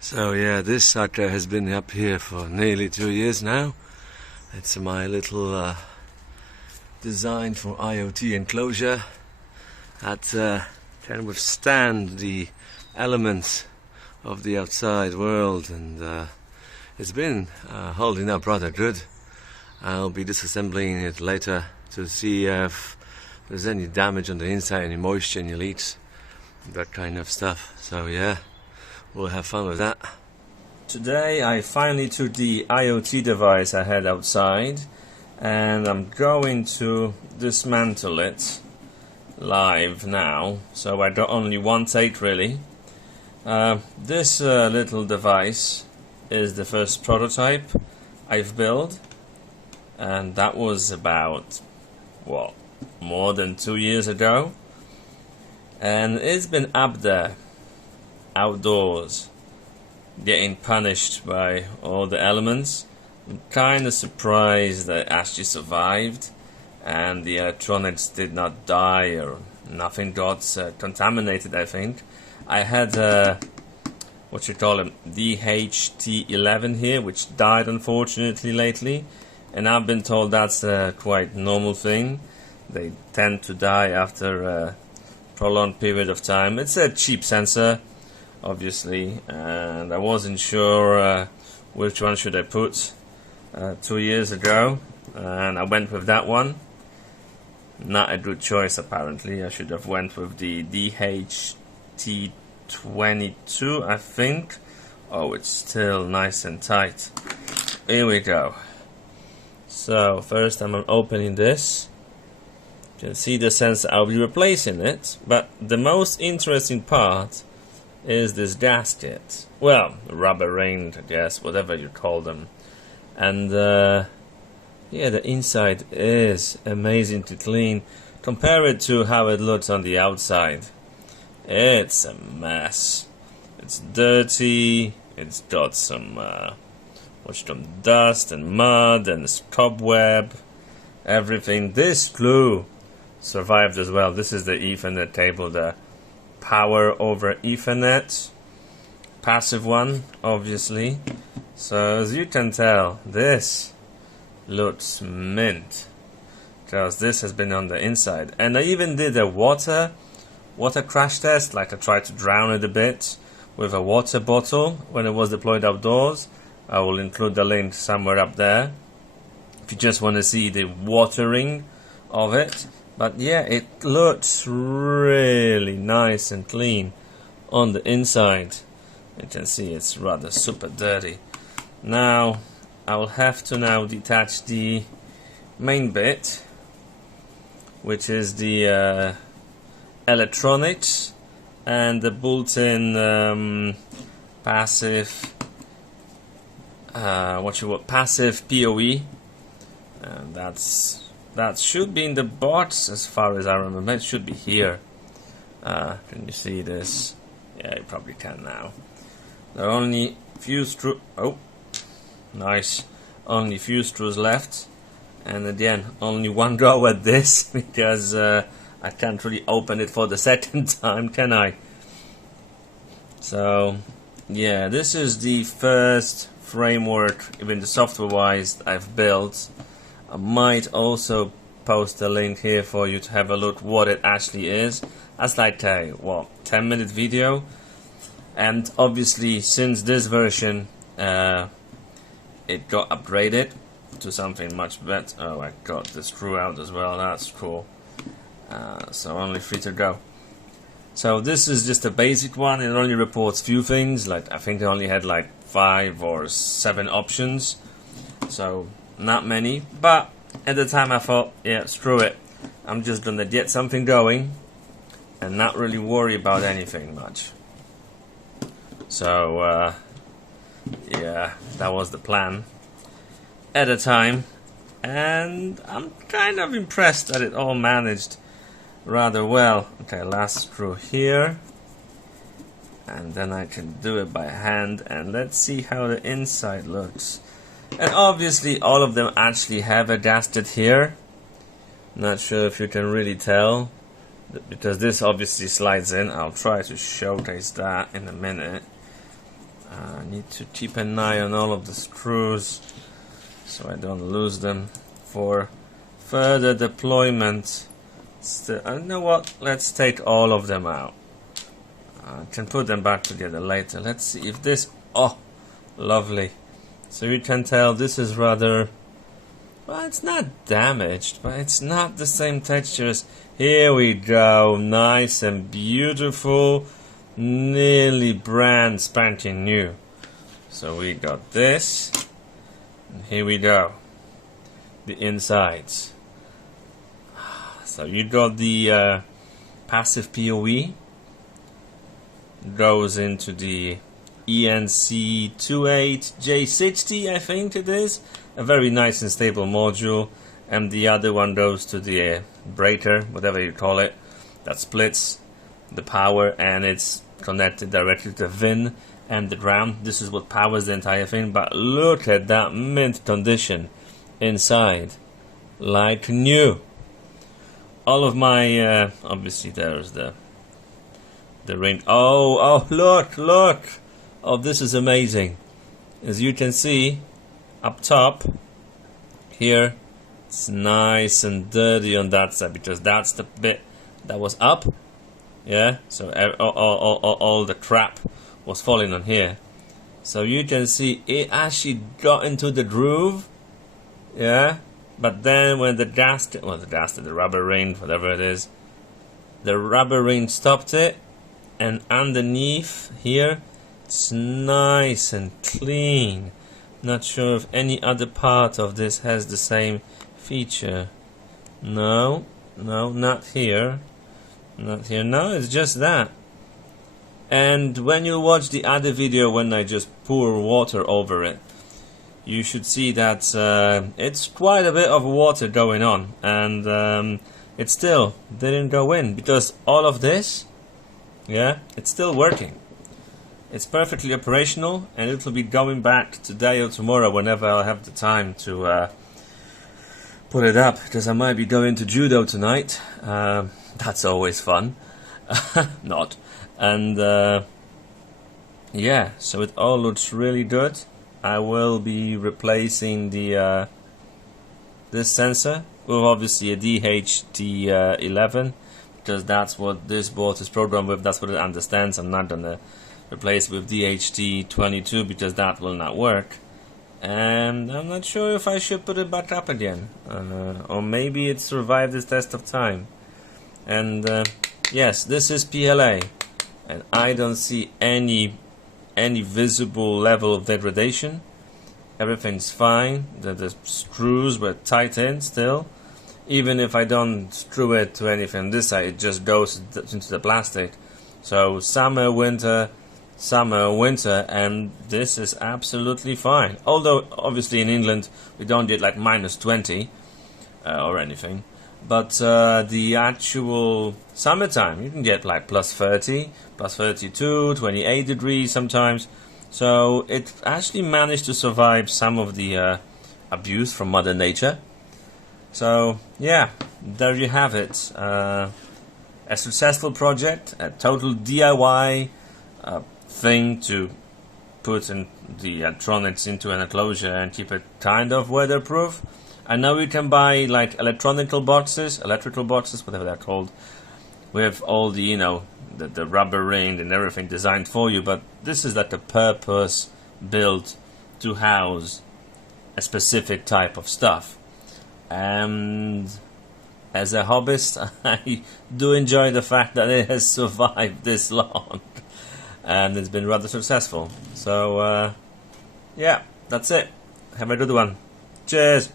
So yeah, this sucker has been up here for nearly 2 years now. It's my little design for IoT enclosure that can withstand the elements of the outside world, and it's been holding up rather good. I'll be disassembling it later to see if there's any damage on the inside, any moisture, any leaks, that kind of stuff. So yeah, we'll have fun with that. Today I finally took the IoT device I had outside and I'm going to dismantle it live now. So I got only one take really. This little device is the first prototype I've built, and that was about, what, more than 2 years ago, and it's been up there outdoors getting punished by all the elements. I'm kind of surprised that it actually survived and the electronics did not die or nothing got contaminated. I think I had what you call them, DHT11 here, which died unfortunately lately, and I've been told that's a quite normal thing. They tend to die after a prolonged period of time. It's a cheap sensor, obviously, and I wasn't sure which one should I put 2 years ago, and I went with that one. Not a good choice apparently. I should have went with the DHT22, I think. Oh, it's still nice and tight. Here we go. So first I'm opening this. You can see the sensor. I'll be replacing it, but the most interesting part is this gasket. Well, rubber ring, I guess, whatever you call them. And yeah, the inside is amazing to clean. Compare it to how it looks on the outside. It's a mess. It's dirty. It's got some dust and mud and cobweb. Everything. This glue survived as well. This is the Ethernet cable, the power over Ethernet, passive one, obviously. So as you can tell, this looks mint because this has been on the inside. And I even did a water crash test. Like I tried to drown it a bit with a water bottle when it was deployed outdoors. I will include the link somewhere up there if you just want to see the watering of it. But yeah, it looks really nice and clean on the inside. You can see it's rather super dirty. Now I will have to now detach the main bit, which is the electronics and the built-in passive passive PoE, and that should be in the box as far as I remember. It should be here. Can you see this? Yeah, you probably can now. There are only few screws. Oh, nice. Only few screws left, and again, only one go at this because I can't really open it for the second time, can I? So yeah, this is the first framework, even the software-wise, I've built. I might also post a link here for you to have a look what it actually is. That's like a 10-minute video, and obviously since this version it got upgraded to something much better. Oh, I got the screw out as well. That's cool. So only 3 to go. So this is just a basic one. It only reports few things. Like I think I only had like 5 or 7 options, so not many. But at the time I thought, yeah, screw it. I'm just gonna get something going and not really worry about anything much. So yeah, that was the plan at the time, and I'm kind of impressed that it all managed rather well. Okay, last screw here, and then I can do it by hand, and let's see how the inside looks. And obviously all of them actually have a gasket here. Not sure if you can really tell, because this obviously slides in. I'll try to showcase that in a minute. I need to keep an eye on all of the screws so I don't lose them for further deployment. You know what? Let's take all of them out. I can put them back together later. Let's see if this... Oh, lovely. So you can tell this is rather... Well, it's not damaged, but it's not the same texture as... Here we go. Nice and beautiful. Nearly brand spanking new. So we got this. And here we go. The insides. So you got the passive PoE. Goes into the ENC28J60, I think it is. A very nice and stable module. And the other one goes to the breaker, whatever you call it, that splits the power, and it's connected directly to the VIN and the ground. This is what powers the entire thing. But look at that mint condition inside. Like new. All of my, obviously there's the ring. Oh, look. Oh, this is amazing. As you can see, up top, here, it's nice and dirty on that side, because that's the bit that was up. Yeah, so all the crap was falling on here. So you can see it actually got into the groove. Yeah, but then when the rubber ring, whatever it is, the rubber ring stopped it, and underneath here, it's nice and clean. Not sure if any other part of this has the same feature. No, not here. Not here. No, it's just that. And when you watch the other video when I just pour water over it, you should see that it's quite a bit of water going on, and it still didn't go in, because all of this, yeah, it's still working. It's perfectly operational, and it will be going back today or tomorrow whenever I'll have the time to put it up, because I might be going to judo tonight. That's always fun. Not. And yeah, so it all looks really good. I will be replacing the this sensor with obviously a DHT11, because that's what this board is programmed with. That's what it understands. I'm not gonna replace it with DHT22 because that will not work. And I'm not sure if I should put it back up again, or maybe it survived this test of time. And yes, this is PLA, and I don't see any visible level of degradation. Everything's fine. The screws were tight in still. Even if I don't screw it to anything on this side, it just goes into the plastic. So summer, winter, and this is absolutely fine. Although obviously in England we don't get like -20 or anything. But the actual summertime, you can get like +30, +32, 28 degrees sometimes. So it actually managed to survive some of the abuse from Mother Nature. So yeah, there you have it. A successful project, a total DIY thing to put in the electronics into an enclosure and keep it kind of weatherproof. I know you can buy like electrical boxes, whatever they're called, with all the, you know, the rubber ring and everything designed for you, but this is like a purpose built to house a specific type of stuff. And as a hobbyist, I do enjoy the fact that it has survived this long, and it's been rather successful. So yeah, that's it. Have a good one. Cheers.